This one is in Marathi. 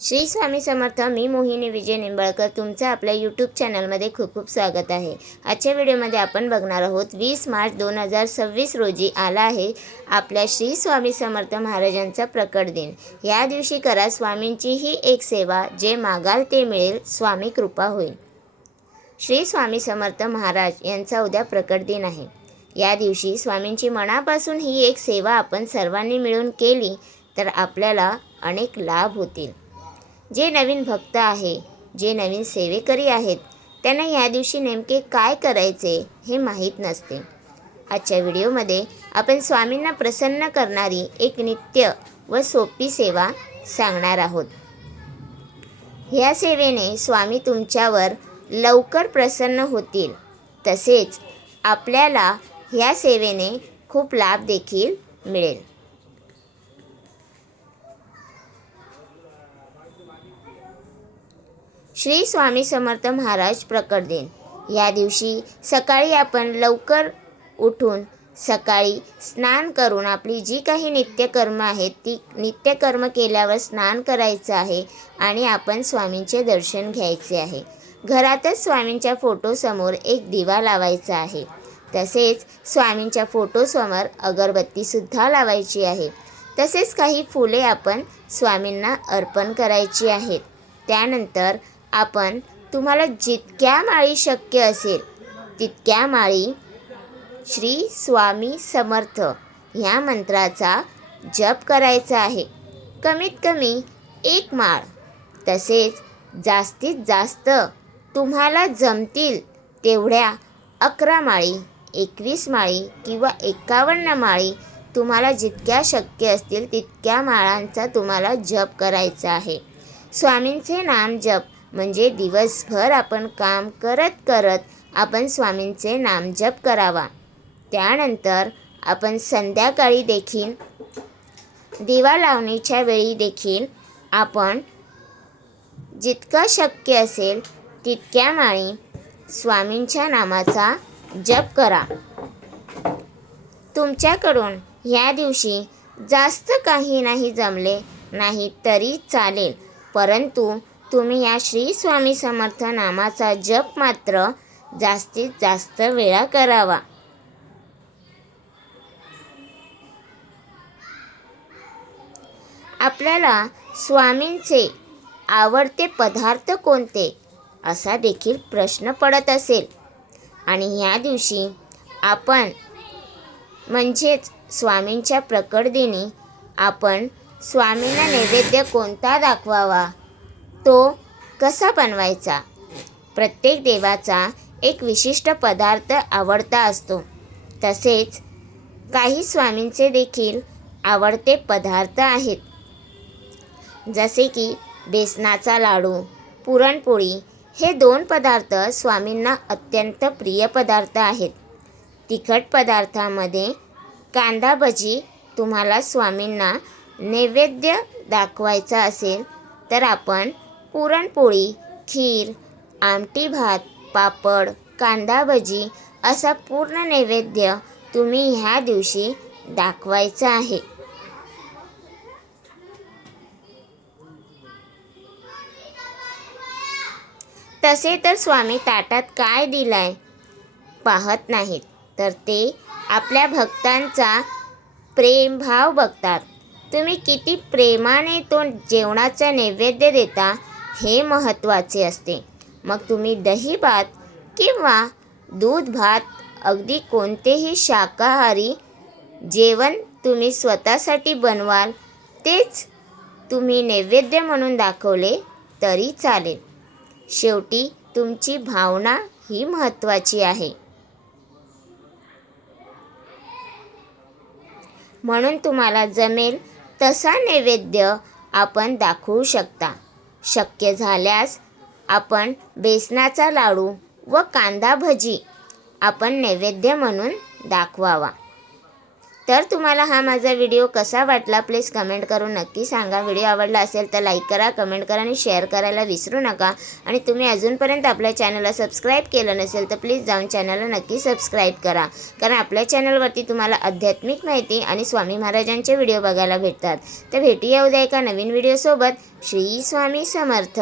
श्री स्वामी समर्थ. मी मोहिनी विजय निंबाळकर तुमचं आपल्या यूट्यूब चॅनलमध्ये खूप खूप स्वागत आहे. आजच्या व्हिडिओमध्ये आपण बघणार आहोत 20 मार्च 2026 रोजी आला आहे आपल्या श्री स्वामी समर्थ महाराजांचा प्रकट दिन. या दिवशी करा स्वामींची ही एक सेवा, जे मागाल ते मिळेल, स्वामी कृपा होईल. श्री स्वामी समर्थ महाराज यांचा उद्या प्रकट दिन आहे. या दिवशी स्वामींची मनापासून ही एक सेवा आपण सर्वांनी मिळून केली तर आपल्याला अनेक लाभ होतील. जे नवीन भक्त आहे, जे नवीन सेवेकरी आहेत, त्यांना या दिवशी नेमके काय करायचे हे माहीत नसते. आजच्या व्हिडिओमध्ये आपण स्वामींना प्रसन्न करणारी एक नित्य व सोपी सेवा सांगणार आहोत. ह्या सेवेने स्वामी तुमच्यावर लवकर प्रसन्न होतील. तसेच आपल्याला ह्या सेवेने खूप लाभ देखील मिळेल. श्री स्वामी समर्थ महाराज प्रकट दिन. या दिवशी सकाळी आपण लवकर उठून सकाळी स्नान करून आपली जी काही नित्यकर्म आहेत ती नित्यकर्म केल्यावर स्नान करायचं आहे आणि आपण स्वामींचे दर्शन घ्यायचे आहे. घरातच स्वामींच्या फोटोसमोर एक दिवा लावायचा आहे. तसेच स्वामींच्या फोटोसमोर अगरबत्तीसुद्धा लावायची आहे. तसेच काही फुले आपण स्वामींना अर्पण करायची आहेत. त्यानंतर आपण तुम्हाला जितक्या माळी शक्य असेल तितक्या माळी श्री स्वामी समर्थ ह्या मंत्राचा जप करायचा आहे. कमीत कमी 1 माळ, तसेच जास्तीत जास्त तुम्हाला जमतील तेवढ्या 11 माळी, 21 माळी किंवा 51 माळी, तुम्हाला जितक्या शक्य असतील तितक्या माळांचा तुम्हाला जप करायचा आहे. स्वामींचे नाम जप म्हणजे दिवसभर आपण काम करत करत आपण स्वामींचे नामजप करावा. त्यानंतर आपण संध्याकाळी देखील दिवा लावणीच्या वेळी देखील आपण जितकं शक्य असेल तितक्या माळी स्वामींच्या नामाचा जप करा. तुमच्याकडून या दिवशी जास्त काही नाही जमले नाही तरी चालेल, परंतु तुम्ही या श्री स्वामी समर्थ नामाचा जप मात्र जास्तीत जास्त वेळा करावा. आपल्याला स्वामींचे आवडते पदार्थ कोणते असा देखील प्रश्न पडत असेल आणि ह्या दिवशी आपण म्हणजेच स्वामींच्या प्रकट दिनी आपण स्वामींना नैवेद्य कोणता दाखवावा, तो कसा बनवायचा. प्रत्येक देवाचा एक विशिष्ट पदार्थ आवडता असतो. तसेच काही स्वामींचे देखील आवडते पदार्थ आहेत, जसे की बेसनाचा लाडू, पुरणपोळी. हे 2 पदार्थ स्वामींना अत्यंत प्रिय पदार्थ आहेत. तिखट पदार्थामध्ये कांदा भजी तुम्हाला स्वामींना नैवेद्य दाखवायचा असेल तर आपण पुरणपोळी, खीर, आमटी भात, पापड, कांदा भजी असा पूर्ण नैवेद्य तुम्ही ह्या दिवशी दाखवायचा आहे. तसे तर स्वामी ताटात काय दिलाय पाहत नाहीत, तर ते आपल्या भक्तांचा प्रेमभाव बघतात. तुम्ही किती प्रेमाने तो जेवणाचा नैवेद्य देता हे महत्त्वाचे असते. मग तुम्ही दही भात किंवा दूध भात, अगदी कोणतेही शाकाहारी जेवण तुम्ही स्वतःसाठी बनवाल तेच तुम्ही नैवेद्य म्हणून दाखवले तरी चालेल. शेवटी तुमची भावना ही महत्त्वाची आहे. म्हणून तुम्हाला जमेल तसा नैवेद्य आपण दाखवू शकता. शक्य झाल्यास आपण बेसनाचा लाडू व कांदा भजी आपण नैवेद्य म्हणून दाखवावा. तर तुम्हाला हा माझा व्हिडिओ कसा वाटला प्लीज कमेंट करून नक्की सांगा. व्हिडिओ आवडला असेल तर लाईक करा, कमेंट करा आणि शेअर करायला विसरू नका. आणि तुम्ही अजूनपर्यंत आपल्या चॅनलला सबस्क्राईब केलं नसेल तर प्लीज जाऊन चॅनलला नक्की सबस्क्राईब करा. कारण आपल्या चॅनलवरती तुम्हाला आध्यात्मिक माहिती आणि स्वामी महाराजांचे व्हिडिओ बघायला भेटतात. तर भेटूया उद्या एका नवीन व्हिडिओसोबत. श्री स्वामी समर्थ.